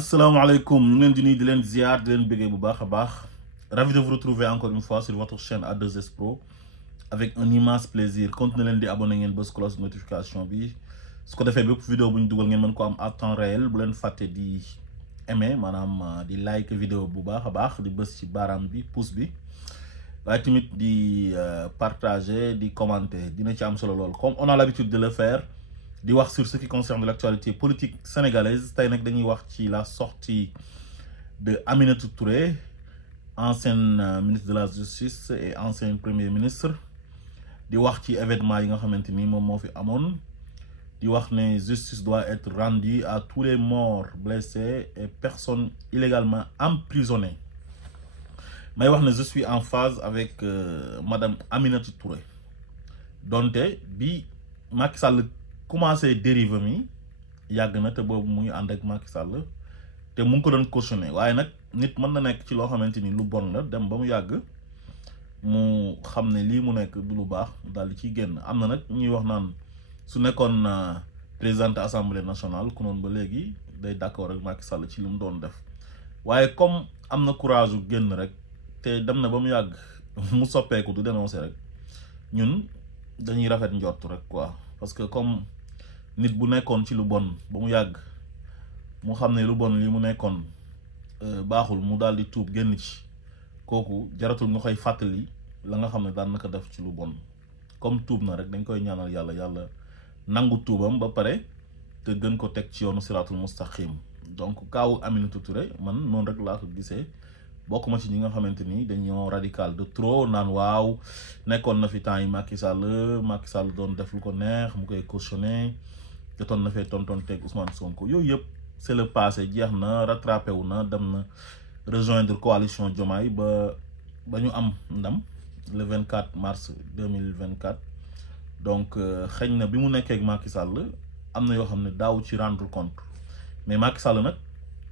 Assalamu alaikum, nous sommes di leen ziar di leen bëggee bu baax a baax. Ravi de vous retrouver encore une fois sur votre chaîne A2S Pro avec un immense plaisir. Continuez leen di abonné ngeen bës cloche de notification bi su ko defee bépp vidéo bu ñu dugal ngeen mën ko am à temps réel. Bu leen fàtte di aimer maanaam di like vidéo bu baax a baax di bës ci baaraam bi pouce bi waaye tamit di partager di commenter dina ci am solo lool comme on a l'habitude de le faire. Di wax sur ce qui concerne l'actualité politique sénégalaise tey nag dañuy wax ci la sortie de Aminata Touré, ancienne ministre de la justice et ancien premier ministre. Di wax ci événement yi nga xamante ni moom moo fi amoon. Di wax ne justice doit être rendue à tous les morts, blessés et personnes illégalement emprisonnées. may wax ne je suis en phase avec madame Aminata Touré donte bi Macky Sall commencé dérive mi yàgg na te boobu mu ngi ànd ak Macky Sall te mu ngi ko doon cautionné waaye nag nit mën na nekk ci loo xamante ni lu bon la dem ba mu yàgg mu xam ne lii mu nekk du lu baax daal di ciy génn. am na nag ñuy wax naan su nekkoon présidente assemblée nationale ku noonu ba léegi day d'accord ak Macky Sall ci li mu doon def waaye comme am na courage u génn rek te dem na ba mu yàgg mu soppeeku du dénoncer rek ñun dañuy rafet njort rek quoi parce que comme nit bu nekkoon ci lu bon ba mu yàgg mu xam ne lu bon li mu nekkoon baaxul mu daal di tuub génn ci kooku jaratul nga koy fàttali la nga xam ne daan naka def ci lu bon. Comme tuub na rek dañ koy ñaanal yàlla nangu tuubam ba pare te gën ko teg ci yoonu siratul mustaqim. Donc kaawu Aminata Touré man noonu rek laa ko gisee bokkuma ci ñi nga xamante ni dañoo radical de trop naan waaw nekkoon na fi temps yi Macky Sall doon def lu ko neex mu koy cautionné jotoon na fee tonton teg Ousmane Sonko yooyu yëpp c'est le passé jeex na rattrapé wu na dem na rejoindre coalition Diomaye ba ñu am ndam le 24 mars 2024. Donc xëy na bi mu nekkee ak Macky Sall am na yoo xam ne daaw ci rendre compte mais Macky Sall nag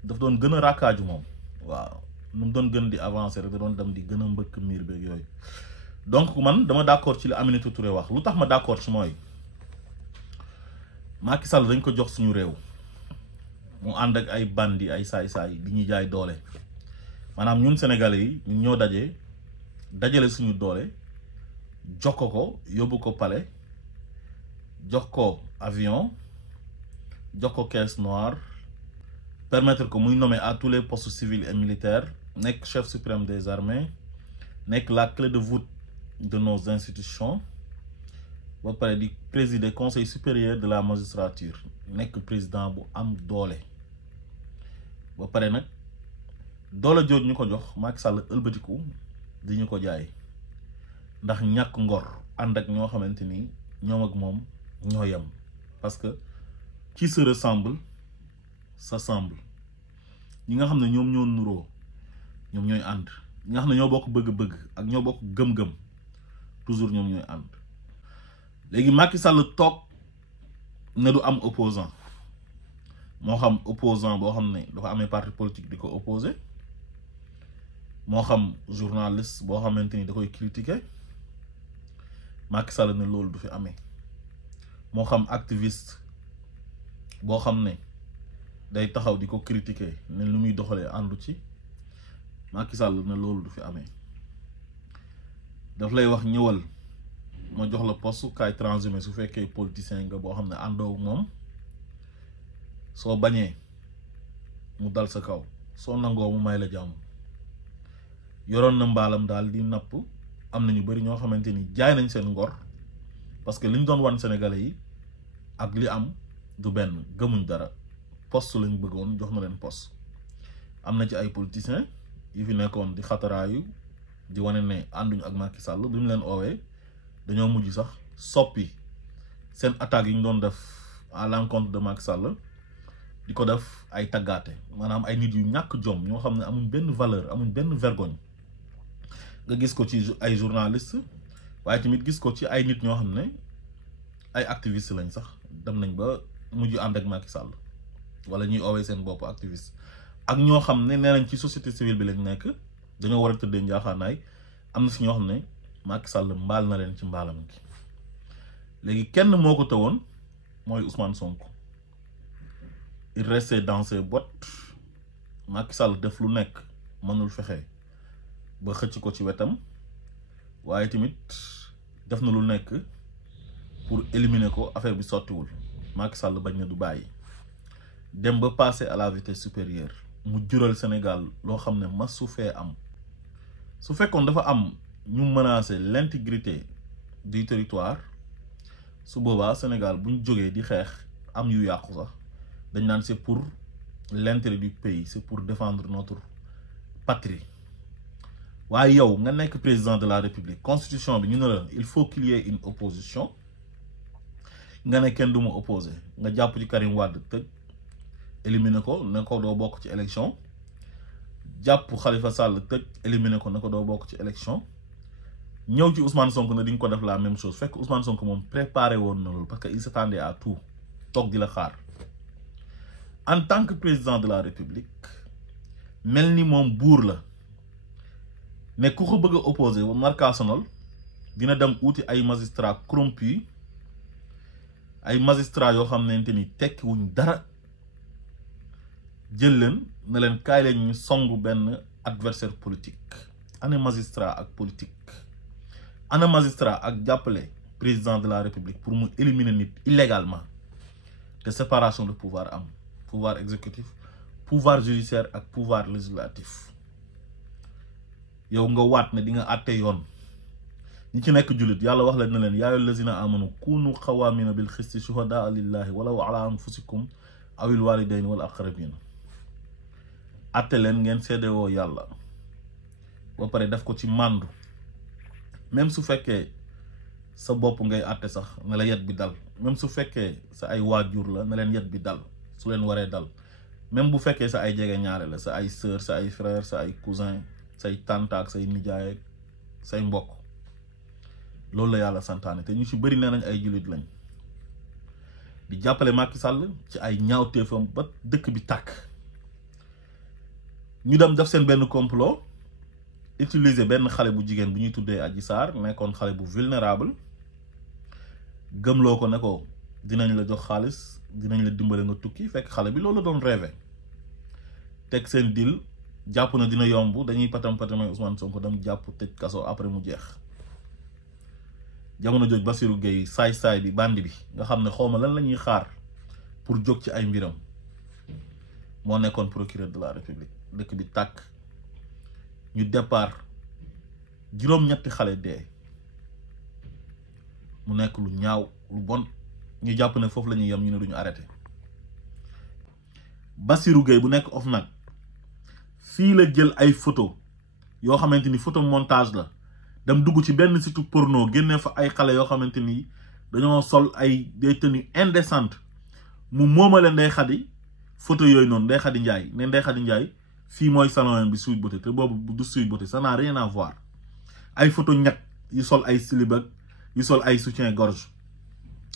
daf doon gën a raakaaju moom waaw nu mu doon gën di avancer rek da doon dem di gën a mbëkk miir beeg yooyu. Donc man dama d'accord ci li Aminata Touré wax lu tax ma d'accord ci mooy Macky Sall dañ ko jox suñu réew mu ànd ak ay bandi ay saay-saay di ñuy jaay doole maanaam ñun sénégalais yi ñun ñoo dajale suñu doole jox ko yóbbu ko palais jox ko avion jox ko caisse noire permettre ko muy nommer à tous les postes civils et militaires nekk chef suprême des armées nekk la clé de voûte de nos institutions ba pare di présider conseil supérieur de la magistrature nekk président bu am doole ba pare nag doole jooj ñu ko jox Macky Sall ëlbatiku di ñu ko jaay ndax ñàkk ngor ànd ak ñoo xamante ni ñoom ak moom ñoo yem parce que qui se ressemble s'assemble. ñi nga xam ne ñoom ñoo nuroo ñoom ñooy ànd ñi nga xam ne ñoo bokk bëgg-bëgg ak ñoo bokk gëm-gëm toujours ñoom ñooy ànd. léegi Macky Sall toog ne du am opposant moo xam opposant boo xam ne dafa amee parti politique di ko opposé moo xam journaliste boo xamante ni da koy critiquer Macky Sall ne loolu du fi amee moo xam activiste boo xam ne day taxaw di ko critiquer ne lu muy doxalee àndu ci Macky Sall ne loolu du fi amee daf lay wax ñëwal ma jox la poste kaay transhumé su fekkee politicien nga boo xam ne àndoo moom soo bañee mu dal sa kaw soo nangoo mu may la jàmm. yoroon na mbaalam daal di napp am na ñu bari ñoo xamante ni jaay nañ seen ngor parce que liñ doon wan sénégalais yi ak li am du benn gëmuñ dara poste lañ bëggoon jox na leen poste. am na ci ay politiciens yu fi nekkoon di xataraayu di wane ne ànduñu ak Macky Sall bi mu leen oowee dañoo mujj sax soppi seen attaques yi ñu doon def à l'encontre de Macky Sall di ko def ay taggaate maanaam ay nit yu ñàkk jom ñoo xam ne amuñ benn valeur amuñ benn vergogne. nga gis ko ci ay journalistes waaye tamit gis ko ci ay nit ñoo xam ne ay activistes lañ sax dem nañ ba mujj ànd ak Macky Sall wala ñuy oowee seen bopp activiste ak ñoo xam ne nee nañ ci société civile bi lañ nekk dañoo war a tëddee njaaxaanaay am na si ñoo xam ne Macky Sall mbaal na leen ci mbaalam gi. léegi kenn moo ko tëwoon mooy Ousmane Sonko il restait dans ses bottes Macky Sall def lu nekk mënul fexe ba xëcc ko ci wetam waaye tamit def na lu nekk pour éliminer ko affaire bi sottiwul Macky Sall bañ na du bàyyi dem ba passer à la vitesse supérieure mu jural Sénégal loo xam ne masu fee am su fekkoon dafa am ñu menacer l'intégrité du territoire su boobaa Sénégal buñ jógee di xeex am yu yàqu sax dañ naan c'est pour l'intérêt du pays, c'est pour défendre notre patrie. waaye yow nga nekk président de la République constitution bi ñu ne la il faut qu'il y ait une opposition nga ne kenn du ma opposé nga jàpp ci Karim Wade tëj éliminer ko ne ko doo bokk ci élection jàpp Khalifa Sall tëj éliminer ko ne ko doo bokk ci élection ñëw ci Ousmane Sonko ne di nga ko def la même chose fekk Ousmane Sonko moom préparé woon na loolu parce que il s'attendait à tout toog di la xaar en tant que président de la République mel ni moom buur la ne ku ko bëgg a opposé ba marka sonal dina dem uuti ay magistrats corrompus ay magistrats yoo xamante ni tekki wuñ dara jël leen ne leen kaay leen ñu songu benn adversaire politique ana magistrat ak politique ana magistrat ak jàppale président de la République pour mu éliminer nit illégalement te séparation de pouvoir am pouvoir exécutif pouvoir judiciaire ak pouvoir législatif yow nga waat ne di nga àtte yoon ñi ci nekk jullit yàlla wax leen ne leen yaa ayyuhal lazina amanu kunu qawamina bil qisti shuhadaa lillahi walaw ala anfusikum awil walidayni wal aqrabin àtte leen ngeen seedewoo yàlla ba pare def ko ci màndu même su fekkee sa bopp ngay àtte sax ne la yet bi dal même su fekkee sa ay waajur la ne leen yet bi dal su leen waree dal même bu fekkee sa ay jege ñaare la sa ay sœur sa ay frère sa ay cousin say tante ak say nijaay ak say mbokk loolu la yàlla santaane te ñu ci bëri nee nañ ay jullit lañ di jàppale Macky Sall ci ay ñaawteefam ba dëkk bi tàkk ñu dem def seen benn complot utiliser benn xale bu jigéen bu ñuy tuddee Adji Sarr nekkoon xale bu vulnérable gëmloo ko ne ko dinañ la jox xaalis dinañ la dimbale nga tukki fekk xale bi loolu la doon rêvé teg seen deal jàpp na dina yomb dañuy patam patame Ousmane Sonko dem jàpp tëj kaso après mu jeex jamono jooj Bassirou Gueye saay-saay bi bandi bi nga xam ne xawma lan la ñuy xaar pour jóg ci ay mbiram moo nekkoon procureur de la République dëkk bi tàkk ñu départ juróom-ñetti xale dee mu nekk lu ñaaw lu bon ñu jàpp ne foofu la ñuy yem ñu ne duñu arrêté Bassirou Gueye bu nekk OFNAC fii la jël ay photo yoo xamante ni photo montage la dem dugg ci benn site porno génnee fa ay xale yoo xamante ni dañoo sol ay des tenues indécentes mu moomale Ndeye Khady photo yooyu noonu Ndeye Khady Ndiaye ne Ndeye Khady Ndiaye fii mooy salon bi Sweet Beauté te boobu du Sweet Beauté ça n'a rien à voir ay photo ñett yu sol ay slip ak yu sol ay soutien-gorge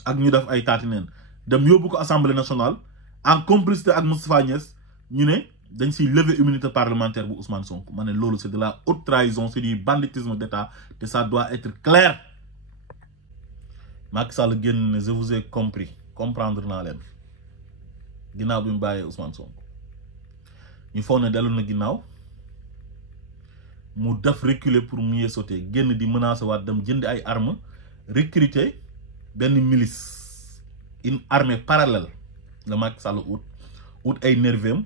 ak ñu def ay taatineen dem yóbbu ko Assemblée nationale en complicité ak Moustapha Niasse ñu ne dañ siy lever immunité parlementaire bu Ousmane Sonko ma ne loolu c'est de la haute trahison c'est du banditisme d'État te ça doit être clair Macky Sall génn ne je vous ai compris comprendre naa leen ginnaaw bi mu bàyyee Ousmane Sonko ñu foog ne dellu na ginnaaw mu def reculer pour mieux sauter génn di menacer waat dem jënd ay armes recruter benn milice une armée parallèle la Macky Sall ut ay nervem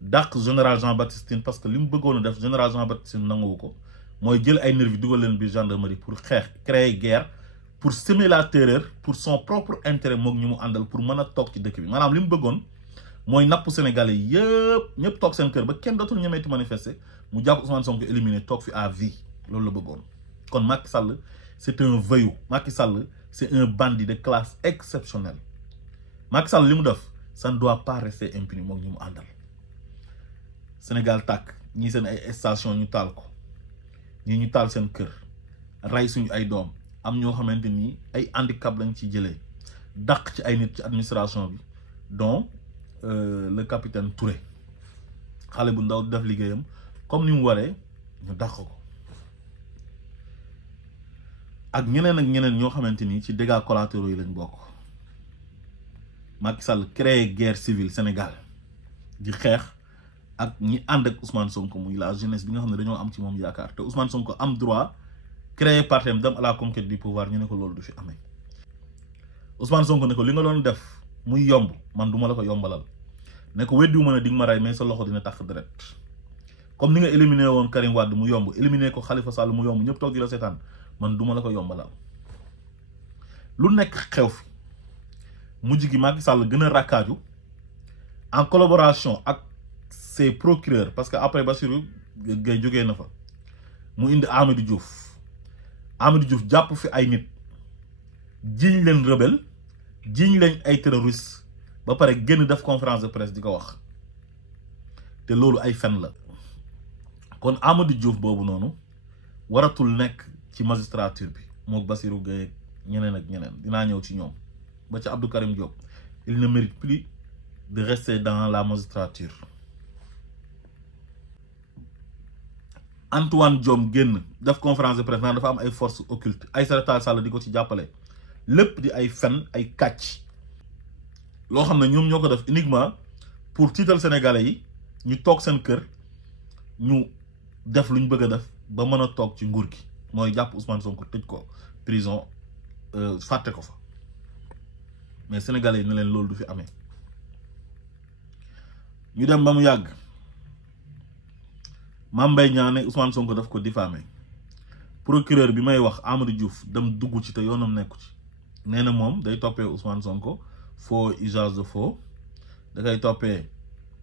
dàq général Jean-Baptiste Tine parce que li mu bëggoon a def général Jean-Baptiste Tine nanguwu ko mooy jël ay nervi dugal leen biir gendarmerie pour xeex créer guerre pour semer la terreur pour son propre intérêt moom ñu mu àndal pour mën a toog ci dëkk bi maanaam li mu bëggoon mooy napp Sénégalais yëpp ñëpp toog seen kër ba kenn dootul ñemeeti manifester mu jàpp Ousmane Sonko éliminé toog fi à vie loolu la bëggoon kon Macky Sall c'est un voyou Macky Sall c'est un bandit de classe exceptionnelle Macky Sall li mu def ça ne doit pas rester impuni moom ñu mu àndal Sénégal tàkk ñii seen ay station ñu taal ko ñii ñu taal seen kër rey suñu ay doom am ñoo xamante ni ay handicap lañ ci jëlee dàq ci ay nit ci administration bi dont le capitaine Touré xale bu ndaw def liggéeyam comme ni mu waree ñu dàq ko ak ñeneen ñoo xamante ni ci dégâts collatéraux yi lañ bokk Macky Sall créé guerre civile Sénégal di xeex ak ñi ànd ak Ousmane Sonko muy la jeunesse bi nga xam ne dañoo am ci moom yaakaar te Ousmane Sonko am droit créer parti am dem à la conquête du pouvoir ñu ne ko loolu du fi amee Ousmane Sonko ne ko li nga doon def muy yomb man duma la ko yombalal ne ko weddiwu ma ne di nga ma rey mais sa loxo dina tax deret comme ni nga éliminé woon Karim Wade mu yomb éliminé ko Khalifa Sall mu yomb ñëpp toog di la seetaan man duma la ko yombalal lu nekk xew fi mujj gi Macky Sall gën a rakkaaju en collaboration ak ses procureurs parce que après Bassirou Gueye jógee na fa mu indi Amadou Diouf jàpp fi ay nit jiñ leen rebelle jiñ leen ay terroriste ba pare génn def conférence de presse di ko wax te loolu ay fen la kon Amadou Diouf boobu noonu waratul nekk ci magistrature bi mook Bassirou Gueye ñeneen ak ñeneen dinaa ñëw ci ñoom ba ci Abdou Karim Diop il ne mérite plus de rester dans la magistrature. Antoine Diome génn def conférence de presse naan dafa am ay forces occultes Aïssata Tall Sall di ko ci jàppale lépp di ay fen ay kàcc loo xam ne ñoom ñoo ko def uniquement pour tiital sénégalais yi ñu toog seen kër ñu def lu ñu bëgg a def ba mën a toog ci nguur gi mooy jàpp Ousmane Sonko tëj ko prison fàtte ko fa mais sénégalais yi ne leen loolu du fi amee ñu dem ba mu yàgg Mame Mbaye Niang ne Ousmane Sonko daf ko diffamé procureur bi may wax Amadou Diouf dem dugg ci te yoonam nekku ci nee na moom day toppee Ousmane Sonko faux usage de faux da koy toppee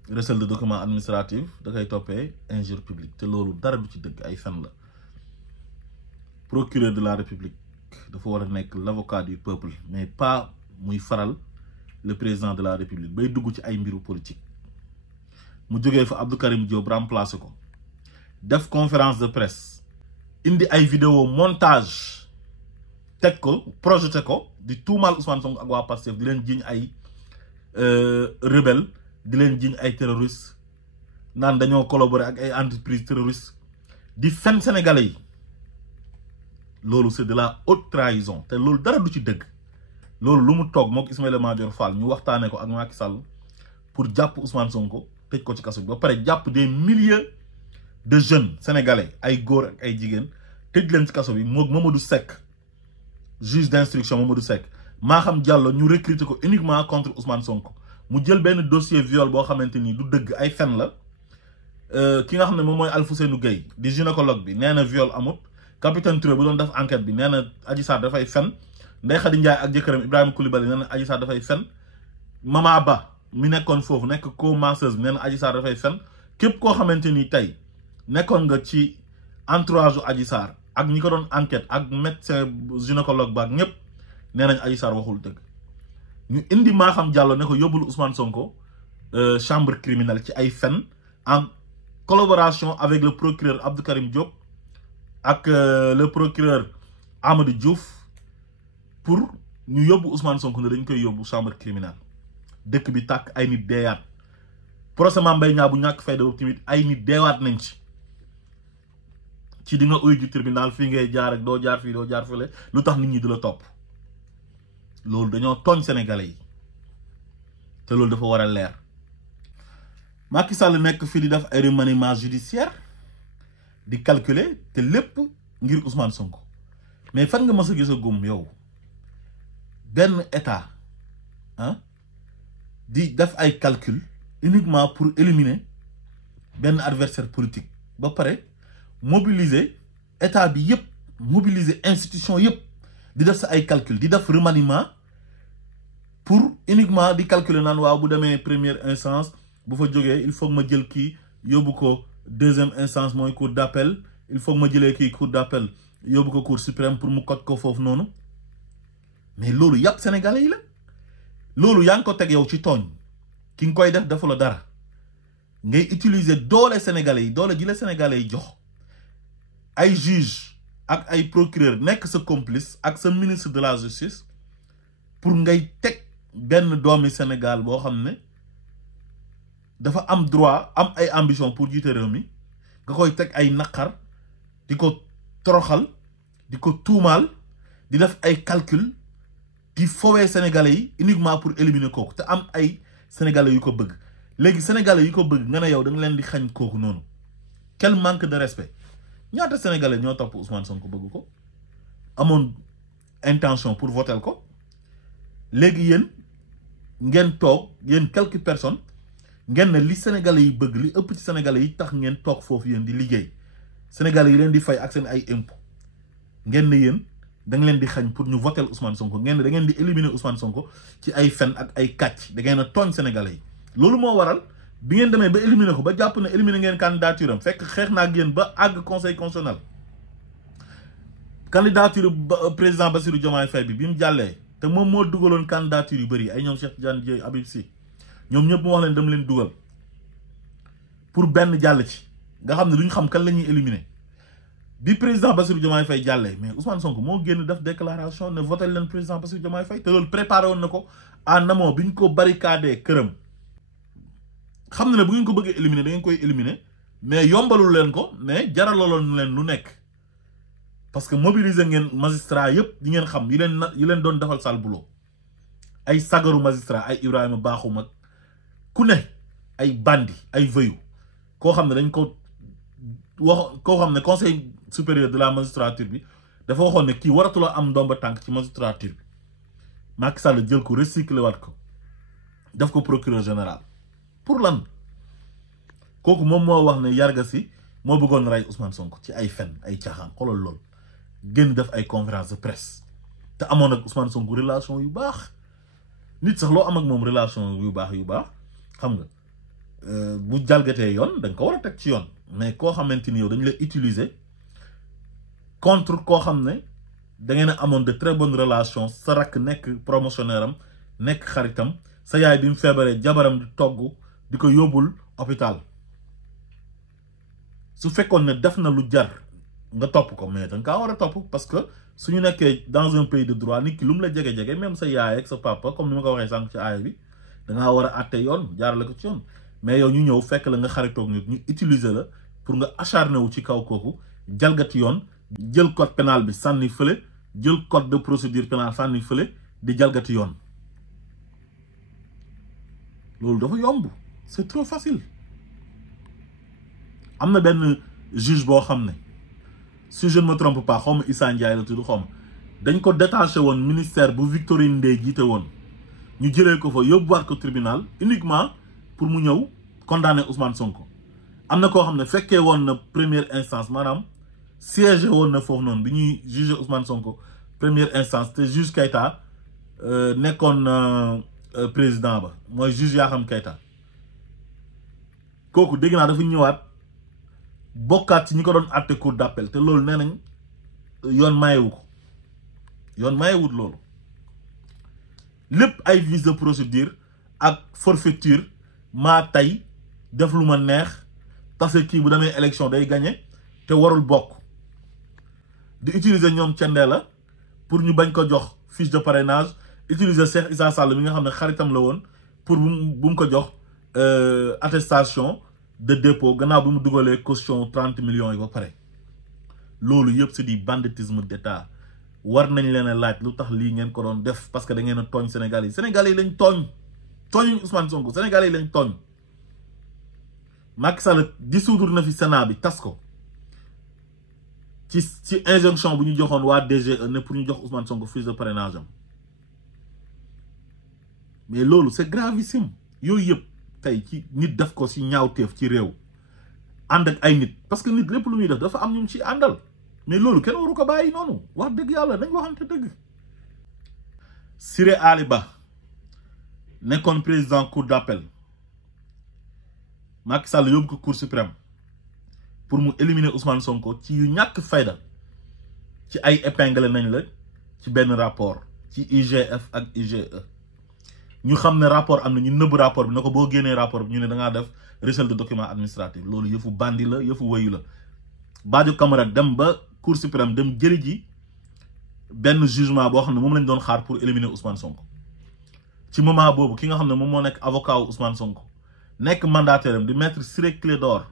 recel de document administratif da koy toppee injure publique te loolu dara du ci dëgg ay fen la procureur de la république dafa war a nekk l'avocat du peuple mais pas muy faral le président de la république bay dugg ci ay mbiru politique mu jógee fa Abdou Karim Diop remplacé ko def conférence de presse indi ay vidéo montage teg ko projeté ko di tuumaal Ousmane Sonko ak waa Pastef di leen jiñ ay rebelle di leen jiñ ay terroriste naan dañoo collaborer ak ay entreprise terroriste di fen sénégalais yi loolu c'est de la haute trahison te loolu dara du ci dëgg loolu lu mu toog mook Ismaïla Madior Fall ñu waxtaanee ko ak Macky Sall pour jàpp Ousmane Sonko tëj ko ci kaso bi ba pare jàpp des milliers de jeunes sénégalais ay góor ak ay jigéen tëj leen ci kaso bi mook Mamadou Seck juge d'instruction Mamadou Seck Maham Diallo ñu recruter ko uniquement contre Ousmane Sonko mu jël benn dossier viol boo xamante ni du dëgg ay fen la ki nga xam ne moom mooy Alfousseynou Gueye di gynécologue bi nee na viol amut capitaine Touré bu doon def enquête bi nee na Adji Sarr dafay fen Ndeye Khady Ndiaye ak jëkkëram Ibrahima Coulibaly nee na Adji Sarr dafay fen Mama Ba mi nekkoon foofu nekk co-masseuse bi nee na Adji Sarr dafay fen képp koo xamante ni tey nekkoon nga ci entourage u Adji Sarr ak ñi ko doon enquête ak médecin gynécologue ba ak ñëpp nee nañ Adji Sarr waxul dëgg ñu indi Maham Diallo ne ko yóbbul Ousmane Sonko chambre criminelle ci ay fen en collaboration avec le procureur Abdou Karim Diop ak le procureur Amadou Diouf pour ñu yóbbu Ousmane Sonko ne dañ koy yóbbu chambre criminelle dëkk bi tàkk ay nit deeyaat procès Mame Mbaye Niang bu ñàkk fayda boobu tamit ay nit deewaat nañ ci di nga uy ju tribunal fii ngay jaar ak doo jaar fii doo jaar fële lu tax nit ñi di la topp loolu dañoo tooñ sénégalais yi te loolu dafa war a leer Macky Sall nekk fii di def ay remaniement judiciaire di calculer te lépp ngir Ousmane Sonko mais fan nga mës a gis a gum yow benn état di def ay calcul uniquement pour éliminer benn adversaire politique ba pare mobiliser état bi yëpp mobiliser institution yëpp di def sa ay calcul di def remaniement pour uniquement di calculer naan waaw bu demee première instance bu fa jógee il faut que ma jël kii yóbbu ko deuxième instance mooy cour d'appel il faut que ma jëlee kii cour d'appel yóbbu ko cour suprême pour mu kot ko foofu noonu mais loolu yàpp sénégalais yi la loolu yaa ngi ko teg yow ci tooñ ki nga koy def dafa la dara ngay utiliser doole sénégalais yi doole ji la sénégalais yi jox ay juge ak ay procureur nekk sa complice ak sa ministre de la justice pour ngay teg benn doomi Sénégal boo xam ne dafa am droit am ay ambition pour jiite réew mi nga koy teg ay naqar di ko toroxal di ko tuumaal di def ay calcul di fowee sénégalais yi uniquement pour éliminer kooku te am ay sénégalais yu ko bëgg léegi sénégalais yi ko bëgg nga ne yow da nga leen di xañ kooku noonu quel manque de respect ñaata sénégalais ñoo topp Ousmane Sonko bëgg ko amoon intention pour voter ko léegi yéen ngeen toog yéen quelques personnes ngeen ne li sénégalais yi bëgg li ëpp ci sénégalais yi tax ngeen toog foofu yéen di liggéey sénégalais yi leen di fay ak seen ay impôts ngeen ne yéen da nga leen di xañ pour ñu voter Ousmane Sonko ngeen ne da ngeen di éliminer Ousmane Sonko ci ay fen ak ay kàcc da ngeen a tooñ sénégalais yi loolu moo waral bi ngeen demee ba éliminer ko ba jàpp ne éliminer ngeen candidature am fekk xeex naa ak yéen ba àgg conseil constitutionnel candidature président Bassirou Diomaye Faye bi mu jàllee te moom moo dugaloon candidature yu bëri ay ñoom Cheikh Tidiane Dièye Habib Sy ñoom ñëpp mu wax leen dem leen dugal pour benn jàll ci nga xam ne duñ xam kan la ñuy éliminer bi président Bassirou Diomaye Faye jàllee mais Ousmane Sonko moo génn def déclaration ne voté leen président Bassirou Diomaye Faye te loolu préparé woon na ko en amont bi ñu ko barricadé këram xam na ne bu ngeen ko bëggee éliminer da ngeen koy éliminer mais yombalul leen ko mais jaraloon leen lu nekk parce que mobiliser ngeen magistrat yëpp yi ngeen xam yi leen doon defal sale boulot ay sagaru magistrat ay Ibrahima Bakhoum ak ku ne ay bandi ay veuillou koo xam ne dañ ko wax koo xam ne conseil supérieur de la magistrature bi dafa waxoon ne kii waratula am ndomba tànk ci magistrature bi Macky Sall jël ko recycler waat ko def ko procureur général pour lan kooku moom moo wax ne Yarga Sy moo bëggoon rey Ousmane Sonko ci ay fen ay caaxaan xoolal lool génn def ay conférence de presse te amoon ak Ousmane Sonko relation yu baax nit sax loo am ak moom relation yu baax xam nga bu jalgatee yoon dañ ko war a teg ci yoon mais koo xamante ni yow dañu la utiliser contre koo xam ne da ngeen a amoon de très bonnes relations sa rakk nekk promotionnaire am nekk xaritam sa yaay bi mu feebaree jabaram di togg di ko yóbbul hôpital su fekkoon ne def na lu jar nga topp ko mais danga kaa war a topp parce que suñu nekkee dans un pays de droit nit ki lu mu la jege-jege même sa yaay ak sa papa comme ni ma ko waxee sànq ci aaya bi dangaa war a àtte yoon jaarale ko ci yoon mais yow ñu ñëw fekk la nga xaritoog nit ñu utiliser la pour nga acharné wu ci kaw kooku jalgati yoon jël code pénal bi sànni fële jël code de procédure pénale sànni fële di jalgati yoon loolu dafa yomb c'est trop facile am na benn juge boo xam ne si je ne me trompe pas xaw ma Issa Ndiaye la tudd xaw ma dañ ko détaché woon ministère bu Victorine Ndeye jiite woon ñu jëlee ko fa yóbbuwaat ko tribunal uniquement pour mu ñëw condamner Ousmane Sonko am na koo xam ne fekkee woon na première instance maanaam siège woon na foofu noonu bi ñuy juger Ousmane Sonko première instance te juge Keita nekkoon président ba mooy juge Yakham Keita kooku dégg naa dafa ñëwaat bokkaat ci ñi ko doon àtte cour d'appel te loolu nee nañ yoon mayewu ko yoon mayewut loolu lépp ay vice de procédure ak forfaiture maa tey def lu ma neex tase kii bu demee élection day gagné te warul bokk di utiliser ñoom cendee la pour ñu bañ ko jox fiche de parrainage utiliser Cheikh Issa Sall mi nga xam ne xaritam la woon pour bu mu ko jox attestation de dépôt gannaaw bi mu dugalee caution 30 millions yi ba pare loolu yëpp c'est du banditisme d'État war nañ leen a laaj lu tax lii ngeen ko doon def parce que da ngeen a tooñ Sénégal yi lañ tooñuñ Ousmane Sonko Sénégal yi lañ tooñ Macky Sall dissoudre na fi Sénat bi tas ko ci injonction bu ñu joxoon waa DGE ne pour ñu jox Ousmane Sonko fiche de parrainage am mais loolu c'est gravissime yooyu yëpp tey ci nit def ko ci ñaawteef ci réew ànd ak ay nit parce que nit lépp lu muy def dafa am ñu ci àndal mais loolu kenn waru ko bàyyi noonu wax dëgg yàlla dañ waxante dëgg. Siré Ali Ba nekkoon président cour d'appel Macky Sall yóbbu ko cour suprême pour mu éliminer Ousmane Sonko ci yu ñàkk fayda ci ay épinglé nañ la ci benn rapport ci IGF ak IGE ñu xam ne rapport am na ñu nëbb rapport bi na ko boo génnee rapport bi ñu ne da ngaa def recel de document administratif loolu yëfu bandi la yëfu wëyu la Badio Camara dem ba cour suprême dem jëli ji benn jugement boo xam ne moom lañ doon xaar pour éliminer Ousmane Sonko ci moment boobu ki nga xam ne moom moo nekk avocat wu Ousmane Sonko nekk mandataire am di maître Ciré Clédor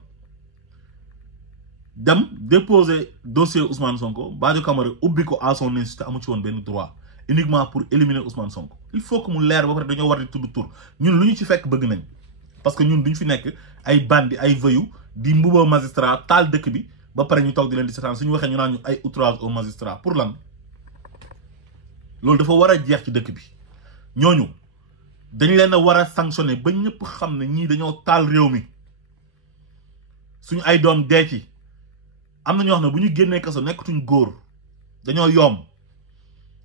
dem déposer dossier Ousmane Sonko Badio Camara ubbi ko à son insu te amu ci woon benn droit uniquement pour éliminer Ousmane Sonko il faut que mu leer ba pare dañoo war di tudd tur ñun lu ñu ci fekk bëgg nañ parce que ñun duñ fi nekk ay bandi ay voyous di mbuboo magistrat taal dëkk bi ba pare ñu toog di leen di seetaan suñu waxee ñu naan ñu ay outrage au magistrat pour lan loolu dafa war a jeex ci dëkk bi ñooñu dañ leen a war a sanctionner ba ñëpp xam ne ñii dañoo taal réew mi suñu ay doom dee ci am na ñoo xam ne bu ñu génnee kaso nekkatuñ góor dañoo yomb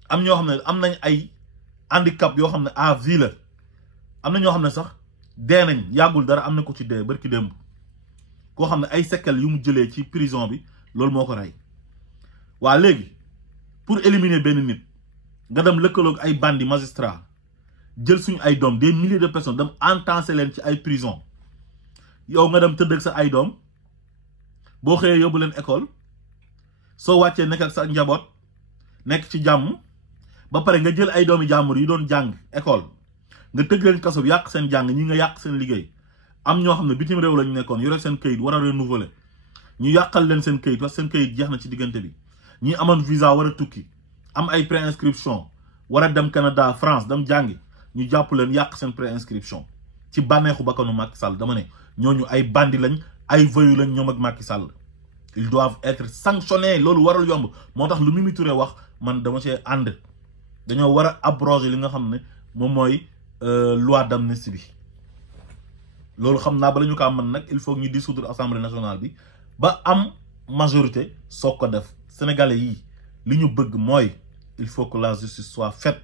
am ñoo xam ne am nañ ay handicap yoo xam ne à vie la am na ñoo xam ne sax dee nañ yàggul dara am na ko ci dee barki démb koo xam ne ay séquelles yu mu jëlee ci prison bi loolu moo ko rey waa léegi pour éliminer benn nit nga dem lëkkaloog ay bandi magistrat jël suñu ay doom des milliers de personnes dem entassé leen ci ay prison yow nga dem tëdd ak sa ay doom boo xëyee yóbbu leen école soo wàccee nekk ak sa njaboot nekk ci jàmm ba pare nga jël ay doomi jàmbur yi doon jàng école nga tëj leen kaso bi yàq seen jàng ñi nga yàq seen liggéey am ñoo xam ne bitim réew lañu nekkoon yore seen këyit war a renouveler ñu yàqal leen seen këyit parce que seen këyit jeex na ci diggante bi ñi amoon visa war a tukki am ay préinscription war a dem Canada France dem jàngi ñu jàpp leen yàq seen préinscription ci bànneexu bakkanu Macky Sall dama ne ñooñu ay bandi lañ ay voyous lañ ñoom ak Macky Sall ils doivent être sanctionnés loolu warul yomb moo tax lu Mimi Touré wax man dama cee ànd dañoo war a abroger li nga xam ne moom mooy loi d'amnistie bi loolu xam naa bala ñu ko am man nag il faut ñu dissoudre assemblée nationale bi ba am majorité soog ko def sénégalais yi li ñu bëgg mooy il faut que la justice soit faite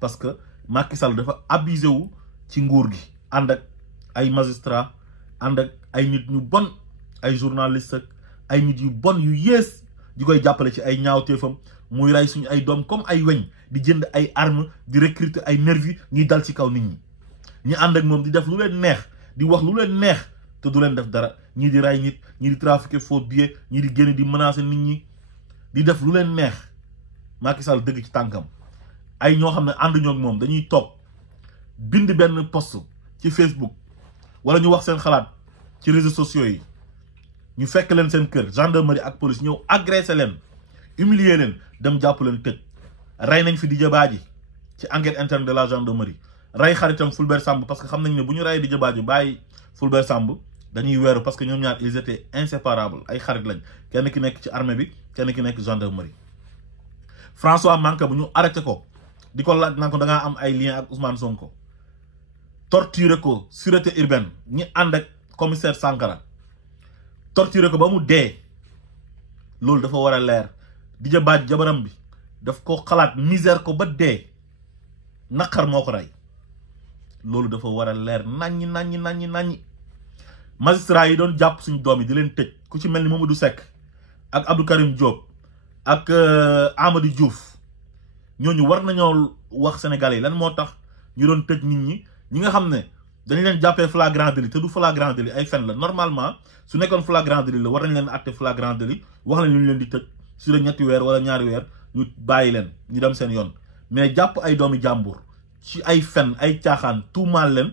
parce que Macky Sall dafa abusé wu ci nguur gi ànd ak ay magistrat ànd ak ay nit ñu bon ay journaliste ak ay nit yu bon yu yées di koy jàppale ci ay ñaawteefam muy rey suñu ay doom comme ay weñ di jënd ay armes di recruter ay nervi ñuy dal ci kaw nit ñi ñi ànd ak moom di def lu leen neex di wax lu leen neex te du leen def dara ñii di rey nit ñii di trafiquer faux billets ñii di génn di menacer nit ñi di def lu leen neex Macky Sall dëgg ci tànkam ay ñoo xam ne ànduñoo ak moom dañuy toog bind benn post ci Facebook wala ñu wax seen xalaat ci réseaux sociaux yi ñu fekk leen seen kër gendarmerie ak police ñëw agressé leen humilier leen dem jàpp leen tëj rey nañ fi Didier Badji ci enquête interne de la gendarmerie rey xaritam Fulbert Sambou parce que xam nañ ne bu ñu rey Didier Badji bàyyi Fulbert Sambou dañuy weeru parce que ñoom ñaar ils étaient inséparables ay xarit lañ kenn ki nekk ci armée bi kenn ki nekk gendarmerie François Manka bu ñu arrêté ko di ko laaj naan ko da ngaa am ay lien ak Ousmane Sonko torturé ko sûreté urbaine ñi ànd ak commissaire Sankara torturé ko ba mu dee loolu dafa war a leer Didier Badji jabaram bi daf ko xalaat misère ko ba dee naqar moo ko rey loolu dafa war a leer naññi magistrat yi doon jàpp suñu doom yi di leen tëj ku ci mel ni Mamadou Seck ak Abdou Karim Diop ak Amadou Diouf ñooñu war nañoo wax sénégalais yi lan moo tax ñu doon tëj nit ñi nga xam ne dañ leen jàppee flagrant délit te du flagrant délit ay fen la normalement su nekkoon flagrant délit la war nañ leen àtte flagrant délit wax leen ñu leen di tëj su dee 2 weer wala 2 weer ñu bàyyi leen ñu dem seen yoon mais jàpp ay doomi jàmbur ci ay fen ay caaxaan tuumaal leen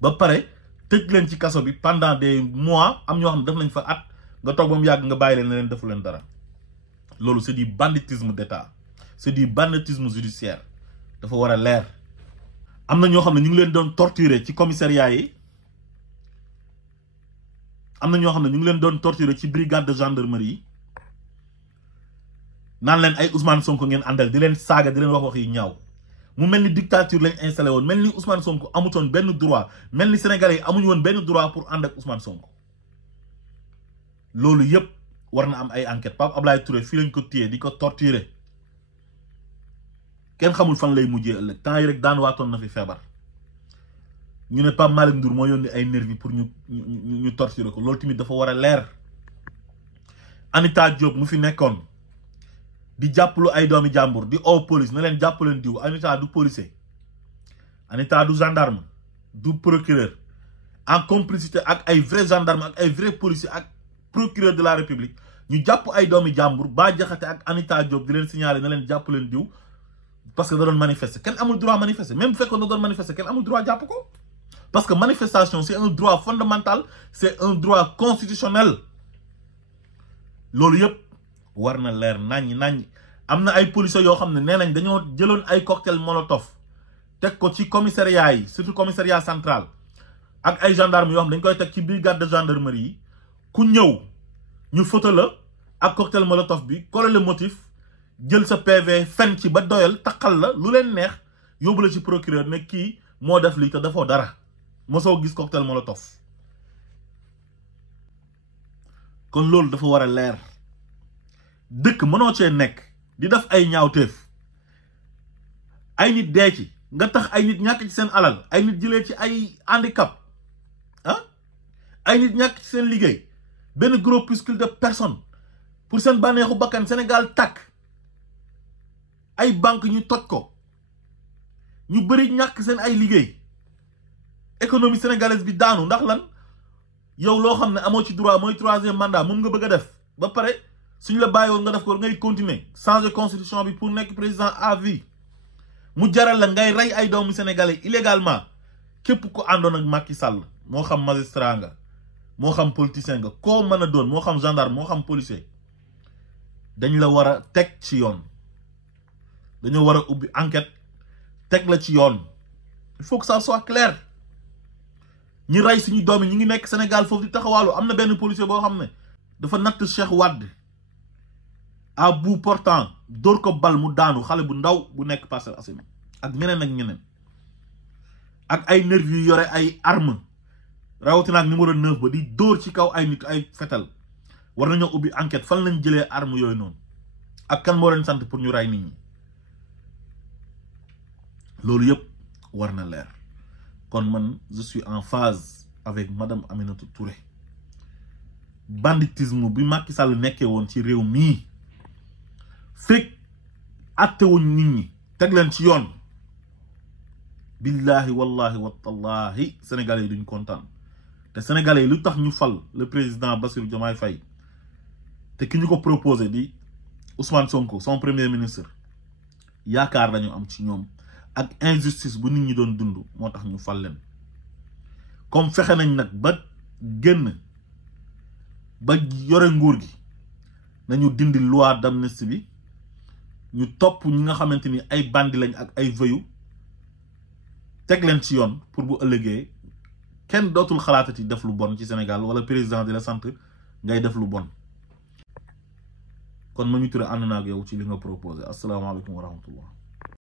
ba pare tëj leen ci kaso bi pendant des mois am ñoo xam ne def nañ fa at nga toog ba mu yàgg nga bàyyi leen ne leen defu leen dara loolu c'est du banditisme d'État c'est du banditisme judiciaire dafa war a leer am na ñoo xam ne ñu ngi leen doon torturer ci commissariat yi am na ñoo xam ne ñu ngi leen doon torturer ci brigade de gendarmerie yi naan leen ay Ousmane Sonko ngeen àndal di leen saaga di leen wax yi ñaaw mu mel ni dictature lañ installé woon mel ni Ousmane Sonko amutoon benn droit mel ni Sénégalais yi amuñu woon benn droit pour ànd ak Ousmane Sonko loolu yëpp war na am ay enquête Pape Ablaye Touré fii lañ ko téye di ko torturer kenn xamul fan lay mujjee ëllëg temps yi rek daan waatoon na fi feebar ñu ne Pape Malick Ndour moo yónni ay nervi pour ñu torturer ko loolu tamit dafa war a leer Anita Diop mu fi nekkoon di jàppalu ay doomi jàmbur di oo police na leen jàppaleen diw Anita du policier Anita du gendarme du procureur en complicité ak ay vrai gendarme ak ay vrai policier ak procureur de la république ñu jàpp ay doomi jàmbur Bah Diakhaté ak Anita Diop di leen signaler na leen jàppaleen diw parce que da doon manifester kenn amul droit manifester même bu fekkoon da doon manifester kenn amul droit jàpp ko parce que manifestation c'est un droit fondamental c'est un droit constitutionnel loolu yëpp war na leer naññ am na ay policiers yoo xam ne nee nañ dañoo jëloon ay cocktail molotov teg ko ci commissariat yi surtout commissariat central ak ay gendarme yoo xam dañ koy teg ci brigade de gendarmerie yi ku ñëw ñu photo la ak cocktail molotov bi coller le motif jël sa PV fen ci ba doyal taxal la lu leen neex yóbbu la ci procureur ne kii moo def lii te dafoo dara mosoo gis cocktail molotov. kon loolu dafa war a leer dëkk mënoo cee nekk di def ay ñaawteef ay nit dee ci nga tax ay nit ñàkk ci seen alal ay nit jëlee ci ay handicap ay nit ñàkk ci seen liggéey benn groupuscule de personnes pour seen bànneexu bakkan Sénégal tàkk ay banque ñu toj ko ñu bëri ñàkk seen ay liggéey économie sénégalaise bi daanu ndax lan yow loo xam ne amoo ci droit mooy 3e mandat moom nga bëgg a def ba pare suñ la bàyyiwoon nga def ko ngay continuer changer constitution bi pour nekk président à vie mu jaral la ngay rey ay doomu sénégalais illégalement képp ko àndoon ak Macky Sall moo xam magistrat nga moo xam politicien nga koo mën a doon moo xam gendarme moo xam policier dañ la war a teg ci yoon dañoo war a ubbi enquête teg la ci yoon il faut que ça soit clair. ñi rey suñu doom yi ñi ngi nekk Sénégal foofu di taxawaalu am na benn policier boo xam ne dafa natt Cheikh Wade à bout portant dóor ko bal mu daanu xale bu ndaw bu nekk Parcelles Assainies ak ñeneen ak ñeneen ak ay nervi yu yore ay arme rawatina ak numéro 9 ba di dóor ci kaw ay nit ay fetal war nañoo ubbi enquête fan lañ jëlee arme yooyu noonu ak kan moo leen sant pour ñu rey nit ñi loolu yëpp war na leer. kon man je suis en phase avec madame Aminata Touré banditisme bi Macky Sall nekkee woon ci réew mii fekk attewuñ nit ñi teg leen ci yoon billahi wallahi watallahi sénégalais yi duñ kontaan te sénégalais yi lu tax ñu fal le président Bassirou Diomaye Faye te ki ñu ko proposé di Ousmane Sonko son premier ministre yaakaar lañu am ci ñoom ak injustice bu nit ñi doon dund moo tax ñu fal leen comme fexe nañ nag ba génn ba yore nguur gi nañu dindi loi d'amnistie bi ñu topp ñi nga xamante ni ay bandi lañ ak ay voyous teg leen ci yoon pour bu ëllëgee kenn dootul xalaatati def lu bon ci Sénégal wala président di la sant ngay def lu bon. kon ma ñu ture ànd naa ak yow ci li nga proposé asalaamaaleykum wa rahmatullah.